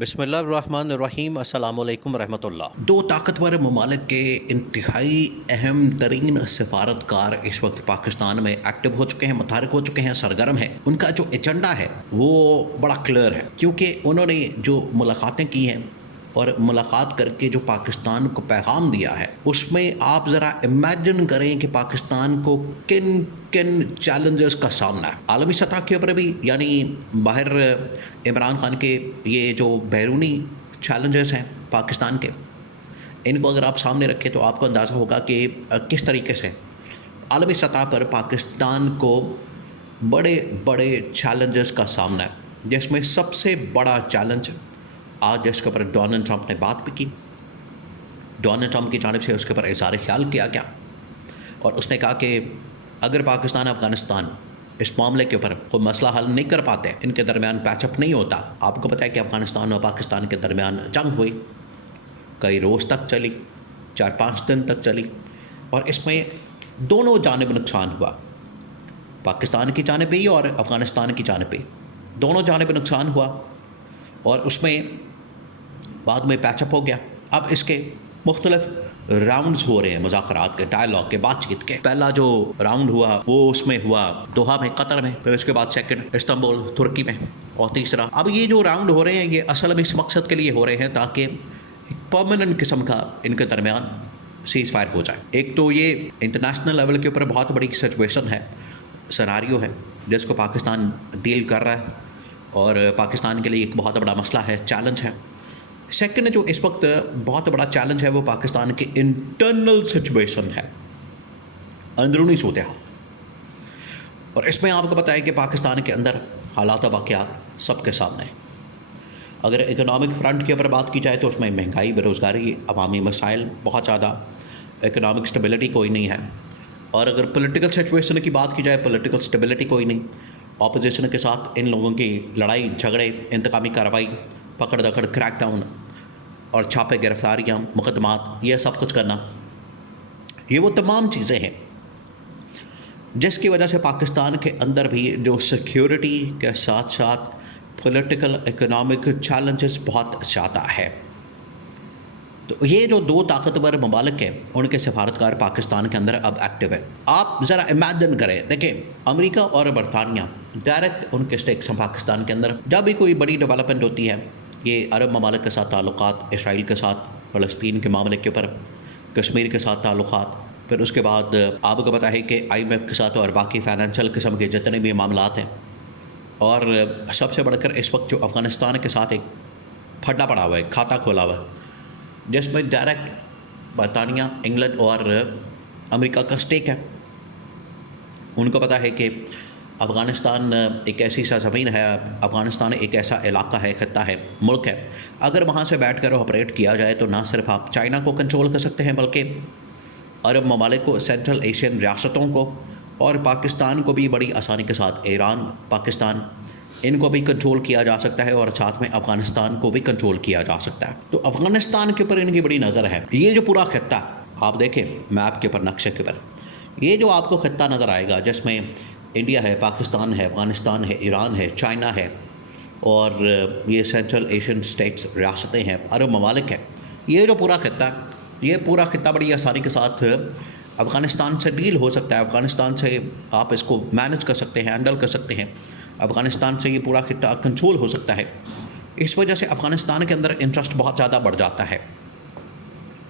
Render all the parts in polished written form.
بسم اللہ الرحمن الرحیم۔ السلام علیکم ورحمۃ اللہ۔ دو طاقتور ممالک کے انتہائی اہم ترین سفارتکار اس وقت پاکستان میں ایکٹیو ہو چکے ہیں، متحرک ہو چکے ہیں، سرگرم ہیں۔ ان کا جو ایجنڈا ہے وہ بڑا کلیئر ہے، کیونکہ انہوں نے جو ملاقاتیں کی ہیں اور ملاقات کر کے جو پاکستان کو پیغام دیا ہے، اس میں آپ ذرا امیجن کریں کہ پاکستان کو کن کن چیلنجز کا سامنا ہے عالمی سطح کے اوپر بھی، یعنی باہر عمران خان کے یہ جو بیرونی چیلنجز ہیں پاکستان کے، ان کو اگر آپ سامنے رکھیں تو آپ کو اندازہ ہوگا کہ کس طریقے سے عالمی سطح پر پاکستان کو بڑے بڑے چیلنجز کا سامنا ہے، جس میں سب سے بڑا چیلنج آج جس کے اوپر ڈونلڈ ٹرمپ نے بات بھی کی، ڈونلڈ ٹرمپ کی جانب سے اس کے اوپر اظہار خیال کیا گیا، اور اس نے کہا کہ اگر پاکستان افغانستان اس معاملے کے اوپر کوئی مسئلہ حل نہیں کر پاتے، ان کے درمیان پیچ اپ نہیں ہوتا۔ آپ کو پتہ ہے کہ افغانستان اور پاکستان کے درمیان جنگ ہوئی، کئی روز تک چلی، 4-5 دن تک چلی، اور اس میں دونوں جانب نقصان ہوا، پاکستان کی جانب بھی اور افغانستان کی جانب بھی، دونوں جانب نقصان ہوا، اور اس میں بعد میں پیچ اپ ہو گیا۔ اب اس کے مختلف راؤنڈز ہو رہے ہیں مذاکرات کے، ڈائلاگ کے، بات چیت کے۔ پہلا جو راؤنڈ ہوا وہ اس میں ہوا دوحہ میں، قطر میں، پھر اس کے بعد سیکنڈ استنبول ترکی میں، اور تیسرا اب یہ جو راؤنڈ ہو رہے ہیں یہ اصل میں اس مقصد کے لیے ہو رہے ہیں تاکہ ایک پرماننٹ قسم کا ان کے درمیان سیز فائر ہو جائے۔ ایک تو یہ انٹرنیشنل لیول کے اوپر بہت بڑی سچویشن ہے، سیناریو ہے جس کو پاکستان ڈیل کر رہا ہے، اور پاکستان کے لیے ایک بہت بڑا مسئلہ ہے، چیلنج ہے۔ سیکنڈ جو اس وقت بہت بڑا چیلنج ہے وہ پاکستان کی انٹرنل سچویشن ہے، اندرونی صورتحال، اور اس میں آپ کو پتہ ہے کہ پاکستان کے اندر حالات و واقعات سب کے سامنے ہیں۔ اگر اکنامک فرنٹ کے اوپر بات کی جائے تو اس میں مہنگائی، بے روزگاری، عوامی مسائل بہت زیادہ، اکنامک سٹیبلٹی کوئی نہیں ہے، اور اگر پولیٹیکل سچویشن کی بات کی جائے پولیٹیکل سٹیبلٹی کوئی نہیں، اپوزیشن کے ساتھ ان لوگوں کی لڑائی جھگڑے، انتقامی کارروائی، پکڑ دکڑ، کریک ڈاؤن اور چھاپے، گرفتاریاں، مقدمات، یہ سب کچھ کرنا، یہ وہ تمام چیزیں ہیں جس کی وجہ سے پاکستان کے اندر بھی جو سیکیورٹی کے ساتھ ساتھ پولیٹیکل اکنامک چیلنجز بہت زیادہ ہے۔ تو یہ جو دو طاقتور ممالک ہیں ان کے سفارتکار پاکستان کے اندر اب ایکٹیو ہے۔ آپ ذرا امیجن کریں، دیکھیں امریکہ اور برطانیہ ڈائریکٹ ان کے سٹیکس ہیں پاکستان کے اندر۔ جب بھی کوئی بڑی ڈیولپمنٹ ہوتی ہے، یہ عرب ممالک کے ساتھ تعلقات، اسرائیل کے ساتھ، فلسطین کے معاملے کے اوپر، کشمیر کے ساتھ تعلقات، پھر اس کے بعد آپ کو پتہ ہے کہ IMF کے ساتھ اور باقی فائنینشیل قسم کے جتنے بھی معاملات ہیں، اور سب سے بڑھ کر اس وقت جو افغانستان کے ساتھ ایک پھڈا پڑا ہوا ہے، کھاتا کھولا ہوا ہے، جس میں ڈائریکٹ برطانیہ، انگلینڈ اور امریکہ کا سٹیک ہے۔ ان کو پتہ ہے کہ افغانستان ایک ایسی سرزمین ہے، افغانستان ایک ایسا علاقہ ہے، خطہ ہے، ملک ہے، اگر وہاں سے بیٹھ کر آپریٹ کیا جائے تو نہ صرف آپ چائنا کو کنٹرول کر سکتے ہیں بلکہ عرب ممالک کو، سینٹرل ایشین ریاستوں کو، اور پاکستان کو بھی بڑی آسانی کے ساتھ، ایران، پاکستان، ان کو بھی کنٹرول کیا جا سکتا ہے، اور ساتھ میں افغانستان کو بھی کنٹرول کیا جا سکتا ہے۔ تو افغانستان کے اوپر ان کی بڑی نظر ہے۔ یہ جو پورا خطہ آپ دیکھیں میپ کے اوپر، نقشے کے اوپر، یہ جو آپ کو خطہ نظر آئے گا جس میں انڈیا ہے، پاکستان ہے، افغانستان ہے، ایران ہے، چائنا ہے، اور یہ سینٹرل ایشین سٹیٹس، ریاستیں ہیں، عرب ممالک ہیں، یہ جو پورا خطہ ہے، یہ پورا خطہ بڑی آسانی کے ساتھ افغانستان سے ڈیل ہو سکتا ہے، افغانستان سے آپ اس کو مینج کر سکتے ہیں، ہینڈل کر سکتے ہیں، افغانستان سے یہ پورا خطہ کنٹرول ہو سکتا ہے۔ اس وجہ سے افغانستان کے اندر انٹرسٹ بہت زیادہ بڑھ جاتا ہے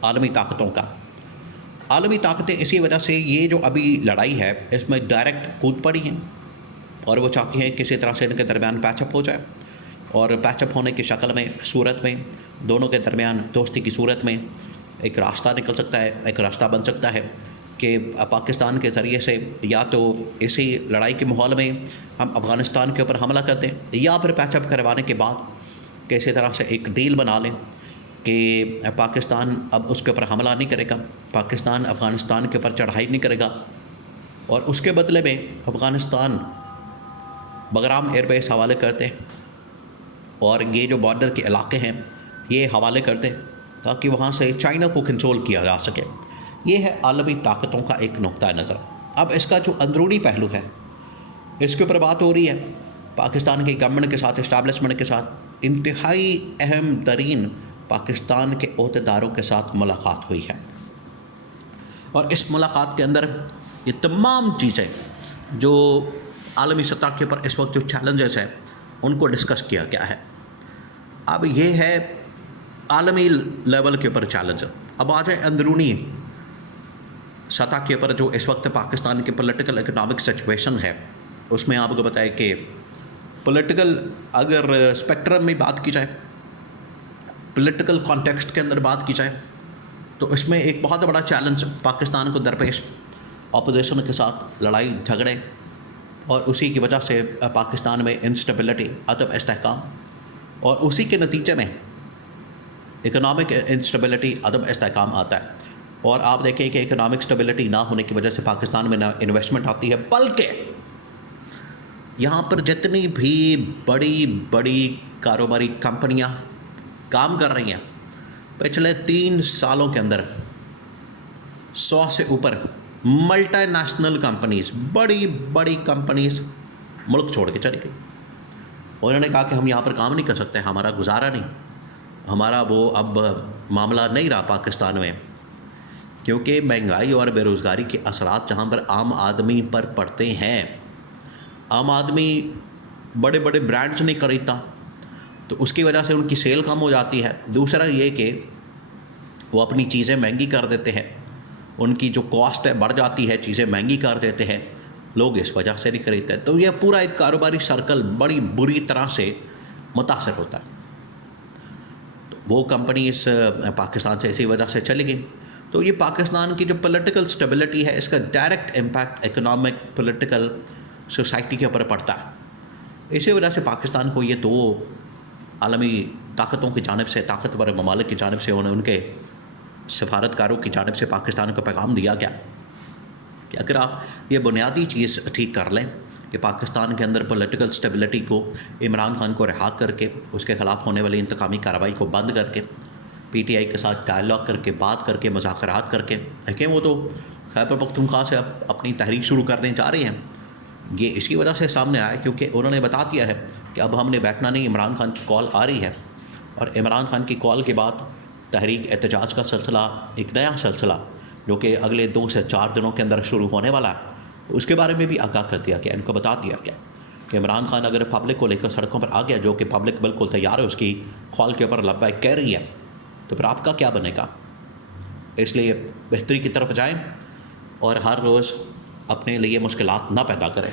عالمی طاقتوں کا۔ عالمی طاقتیں اسی وجہ سے یہ جو ابھی لڑائی ہے اس میں ڈائریکٹ کود پڑی ہیں، اور وہ چاہتی ہیں کسی طرح سے ان کے درمیان پیچ اپ ہو جائے، اور پیچ اپ ہونے کی شکل میں، صورت میں، دونوں کے درمیان دوستی کی صورت میں ایک راستہ نکل سکتا ہے، ایک راستہ بن سکتا ہے کہ پاکستان کے ذریعے سے یا تو اسی لڑائی کے ماحول میں ہم افغانستان کے اوپر حملہ کرتے ہیں، یا پھر پیچ اپ کروانے کے بعد کسی طرح سے ایک ڈیل بنا لیں کہ پاکستان اب اس کے اوپر حملہ نہیں کرے گا، پاکستان افغانستان کے اوپر چڑھائی نہیں کرے گا، اور اس کے بدلے میں افغانستان بگرام ایئر بیس حوالے کرتے ہیں، اور یہ جو بارڈر کے علاقے ہیں یہ حوالے کرتے ہیں تاکہ وہاں سے چائنا کو کنٹرول کیا جا سکے۔ یہ ہے عالمی طاقتوں کا ایک نقطہ نظر۔ اب اس کا جو اندرونی پہلو ہے اس کے اوپر بات ہو رہی ہے پاکستان کی گورنمنٹ کے ساتھ، اسٹیبلشمنٹ کے ساتھ، انتہائی اہم ترین پاکستان کے عہدیداروں کے ساتھ ملاقات ہوئی ہے، اور اس ملاقات کے اندر یہ تمام چیزیں جو عالمی سطح کے اوپر اس وقت جو چیلنجز ہیں ان کو ڈسکس کیا گیا ہے۔ اب یہ ہے عالمی لیول کے اوپر چیلنج۔ اب آ جائے اندرونی سطح کے اوپر جو اس وقت پاکستان کی پولیٹیکل اکنامک سچویشن ہے، اس میں آپ کو بتائے کہ پولیٹیکل اگر اسپیکٹرم میں بات کی جائے، پولیٹیکل کانٹیکسٹ کے اندر بات کی جائے، تو اس میں ایک بہت بڑا چیلنج پاکستان کو درپیش اپوزیشن کے ساتھ لڑائی جھگڑے، اور اسی کی وجہ سے پاکستان میں انسٹیبلٹی، عدم استحکام، اور اسی کے نتیجے میں اکنامک انسٹیبلٹی، عدم استحکام آتا ہے۔ اور آپ دیکھیں کہ اکنامک اسٹیبلٹی نہ ہونے کی وجہ سے پاکستان میں نہ انویسٹمنٹ آتی ہے، بلکہ یہاں پر جتنی بھی بڑی بڑی کاروباری کمپنیاں کام کر رہی ہیں، پچھلے 3 سالوں کے اندر 100 سے اوپر ملٹی نیشنل کمپنیز، بڑی بڑی کمپنیز ملک چھوڑ کے چلی گئی۔ انہوں نے کہا کہ ہم یہاں پر کام نہیں کر سکتے، ہمارا گزارا نہیں، ہمارا وہ اب معاملہ نہیں رہا پاکستان میں، کیونکہ مہنگائی اور بے روزگاری کے اثرات جہاں پر عام آدمی پر پڑتے ہیں، عام آدمی بڑے بڑے برانڈز نہیں خریدتا، تو اس کی وجہ سے ان کی سیل کم ہو جاتی ہے۔ دوسرا یہ کہ وہ اپنی چیزیں مہنگی کر دیتے ہیں، ان کی جو کاسٹ ہے بڑھ جاتی ہے، چیزیں مہنگی کر دیتے ہیں، لوگ اس وجہ سے نہیں خریدتے، تو یہ پورا ایک کاروباری سرکل بڑی بری طرح سے متاثر ہوتا ہے۔ تو وہ کمپنیز پاکستان سے اسی وجہ سے چلی گئیں۔ تو یہ پاکستان کی جو پولیٹیکل سٹیبلٹی ہے، اس کا direct impact economic political society کے اوپر پڑتا ہے۔ اسی وجہ سے پاکستان کو یہ 2 عالمی طاقتوں کی جانب سے، طاقتور ممالک کی جانب سے، ان کے سفارتکاروں کی جانب سے پاکستان کو پیغام دیا گیا کہ اگر آپ یہ بنیادی چیز ٹھیک کر لیں کہ پاکستان کے اندر پولیٹیکل سٹیبلٹی کو، عمران خان کو رہا کر کے، اس کے خلاف ہونے والی انتقامی کارروائی کو بند کر کے، پی ٹی آئی کے ساتھ ڈائلاگ کر کے، بات کر کے، مذاکرات کر کے، دیکھیں وہ تو خیبر پختونخوا سے اب اپنی تحریک شروع کرنے جا رہے ہیں۔ یہ اسی وجہ سے سامنے آیا کیونکہ انہوں نے بتا دیا ہے کہ اب ہم نے بیٹھنا نہیں، عمران خان کی کال آ رہی ہے، اور عمران خان کی کال کے بعد تحریک احتجاج کا سلسلہ، ایک نیا سلسلہ جو کہ اگلے 2 سے 4 دنوں کے اندر شروع ہونے والا ہے، اس کے بارے میں بھی آگاہ کر دیا گیا، ان کو بتا دیا گیا کہ عمران خان اگر پبلک کو لے کر سڑکوں پر آ گیا، جو کہ پبلک بالکل تیار ہے، اس کی کال کے اوپر لبیک کہہ رہی ہے، تو پھر آپ کا کیا بنے گا؟ اس لیے بہتری کی طرف جائیں اور ہر روز اپنے لیے مشکلات نہ پیدا کریں۔